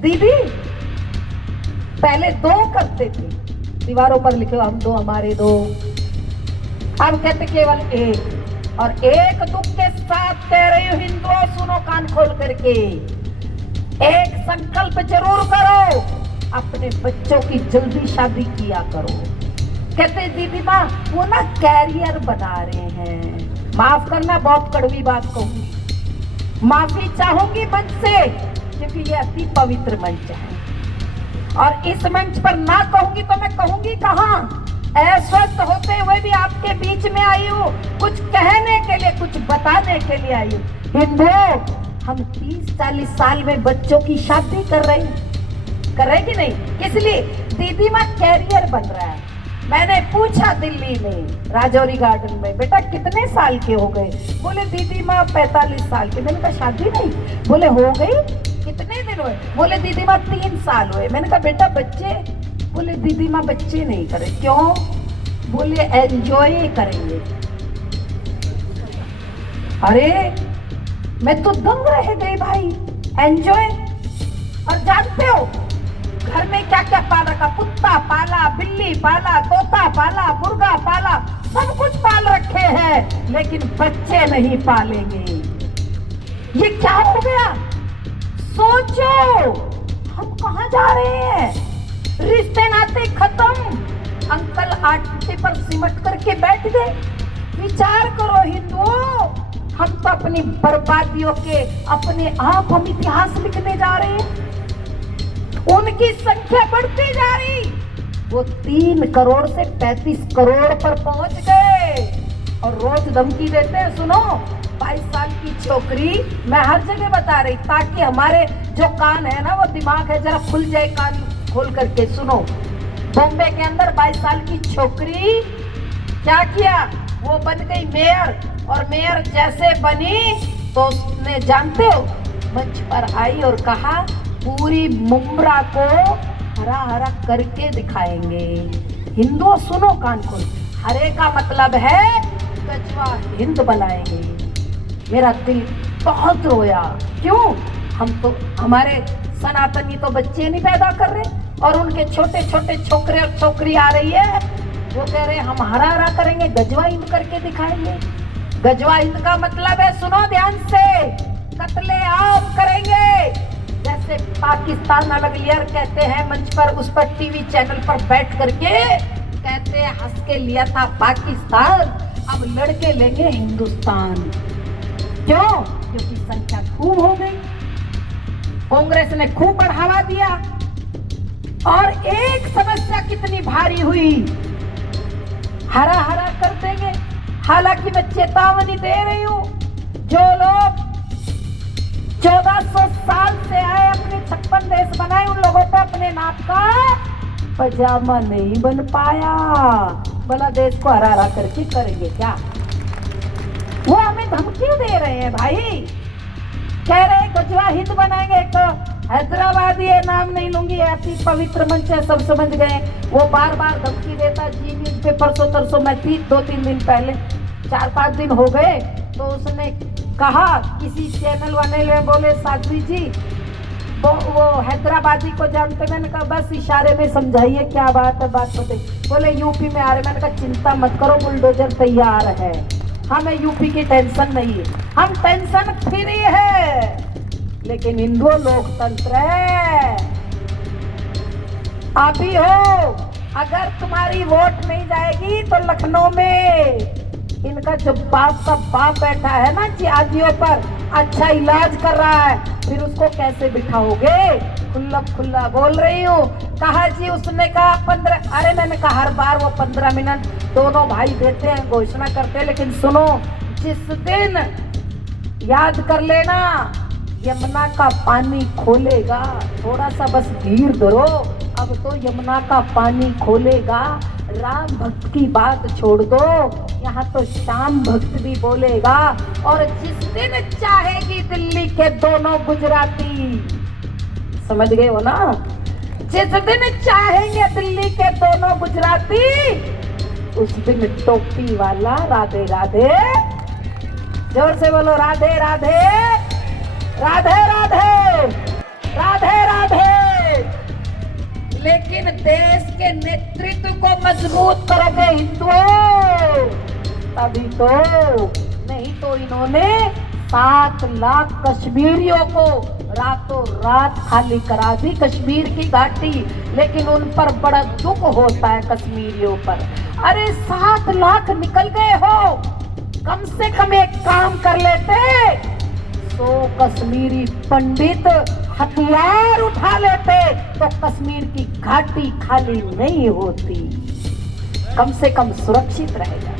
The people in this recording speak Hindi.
दीदी पहले दो करते थे, दीवारों पर लिखे हम दो हमारे दो, अब कहते केवल एक। और एक दुख के साथ कह रही हूं हिंदुओं, सुनो कान खोल करके, एक संकल्प जरूर करो, अपने बच्चों की जल्दी शादी किया करो। कहते दीदी माँ वो ना कैरियर बना रहे हैं। माफ करना, बहुत कड़वी बात कहूंगी, माफी चाहूंगी मंच से, क्योंकि ये अति पवित्र मंच है और इस मंच पर ना कहूंगी तो मैं कहूंगी कहां। अस्वस्थ होते हुए भी आपके बीच में आई हूं, कुछ कहने के लिए, कुछ बताने के लिए आई हूं। हिंदू हम 30-40 साल में बच्चों की शादी कर रहे कि नहीं? किस लिए? दीदी माँ कैरियर बन रहा है। मैंने पूछा दिल्ली में राजौरी गार्डन में, बेटा कितने साल के हो गए? बोले दीदी माँ 45 साल के। मैंने कहा शादी नहीं? बोले हो गई। कितने दिन हुए? बोले दीदी माँ 3 साल हुए। मैंने कहा बेटा बच्चे? बोले दीदी माँ बच्चे नहीं करे। क्यों? बोले एंजॉय करेंगे। अरे मैं तो दंग रह गई भाई, एंजॉय। और जानते हो घर में क्या क्या पाल रखा? कुत्ता पाला, बिल्ली पाला, तोता पाला, मुर्गा पाला, सब कुछ पाल रखे हैं, लेकिन बच्चे नहीं पालेंगे। ये क्या हो गया? सोचो हम कहां जा रहे हैं? रिश्ते नाते खत्म, अंकल आटे पर सिमट करके बैठ गए। विचार करो हिंदुओं, हम तो अपनी बर्बादियों के अपने आप हम इतिहास लिखने जा रहे हैं। उनकी संख्या बढ़ती जा रही, वो 3 करोड़ से 35 करोड़ पर पहुंच गए और रोज धमकी देते हैं। सुनो 22 साल की छोकरी, मैं हर जगह बता रही ताकि हमारे जो कान है ना, वो दिमाग है, जरा खुल जाए कान खोल करके सुनो। बॉम्बे के अंदर 22 साल की छोकरी क्या किया? वो बन गई मेयर, और मेयर जैसे बनी तो उसने, जानते हो, मंच पर आई और कहा पूरी मुंब्रा को हरा हरा करके दिखाएंगे। हिंदुओं सुनो कान खोल, हरे का मतलब है कचवा हिंद बनाएंगे। मेरा दिल बहुत रोया। क्यों? हम तो, हमारे सनातनी तो बच्चे नहीं पैदा कर रहे, और उनके छोटे छोटे छोकरे और छोकरी आ रही है, वो कह रहे हम हरा हरा करेंगे, गजवा हिंद करके दिखाएंगे। गजवा हिंद का मतलब है, सुनो ध्यान से, कत्ले आम करेंगे। जैसे पाकिस्तान अलग लियर कहते हैं मंच पर, उस पर टीवी चैनल पर बैठ करके कहते हैं हंस के लिया था पाकिस्तान, अब लड़के लेंगे हिंदुस्तान। क्यों? क्योंकि संख्या खूब हो गई, कांग्रेस ने खूब बढ़ावा दिया, और एक समस्या कितनी भारी हुई, हरा हरा कर देंगे। हालांकि मैं चेतावनी दे रही हूं, जो लोग 1400 साल से आए, अपने 56 देश बनाए, उन लोगों पे अपने नाप का पजामा नहीं बन पाया। भला देश को हरा हरा करके करेंगे क्या? वो हमें धमकी दे रहे हैं भाई, कह रहे हैं गजवा हिंद बनाएंगे। तो हैदराबाद, ये नाम नहीं लूंगी, ऐसी पवित्र मंच है, सब समझ गए। वो बार बार धमकी देता, जी न्यूज पे परसों तरसों मैं थी, 2-3 दिन पहले, 4-5 दिन हो गए, तो उसने कहा, किसी चैनल वाले ने बोले साध्वी जी वो हैदराबादी को जानते? मैंने कहा बस इशारे में समझाइए क्या बात है, बात बताइए। बोले यूपी में आ रहे। मैंने कहा चिंता मत करो, बुलडोजर तैयार है, हमें यूपी की टेंशन नहीं है, हम टेंशन फ्री है। लेकिन हिंदू लोकतंत्र है, आप ही हो। अगर तुम्हारी वोट नहीं जाएगी तो लखनऊ में इनका जो बाप का बाप बैठा है ना जिहादियों पर, अच्छा इलाज कर रहा है, फिर उसको कैसे बिठाओगे? खुल्ला खुल्ला बोल रही हूँ। कहा जी, उसने कहा 15, अरे मैंने कहा हर बार वो 15 मिनट दोनों भाई देते हैं, घोषणा करते हैं, लेकिन सुनो, जिस दिन याद कर लेना यमुना का पानी खोलेगा, थोड़ा सा बस धीर धरो, अब तो यमुना का पानी खोलेगा। राम भक्त की बात छोड़ दो, यहाँ तो श्याम भक्त भी बोलेगा। और जिस दिन चाहेगी दिल्ली के दोनों गुजराती, समझ गए हो ना, जिस दिन चाहेंगे दिल्ली के दोनों गुजराती, उस दिन टोपी वाला राधे राधे, जोर से बोलो राधे राधे, राधे राधे, राधे राधे। मजबूत करोगे हिंदुओं, तभी तो। नहीं तो इन्होंने 7 लाख कश्मीरियों को रातों रात खाली करा दी कश्मीर की घाटी। लेकिन उन पर बड़ा दुख होता है कश्मीरियों पर। अरे 7 लाख निकल गए हो, कम से कम एक काम कर लेते, 100 कश्मीरी पंडित हथियार उठा लेते तो कश्मीर की घाटी खाली नहीं होती, कम से कम सुरक्षित रहेगा।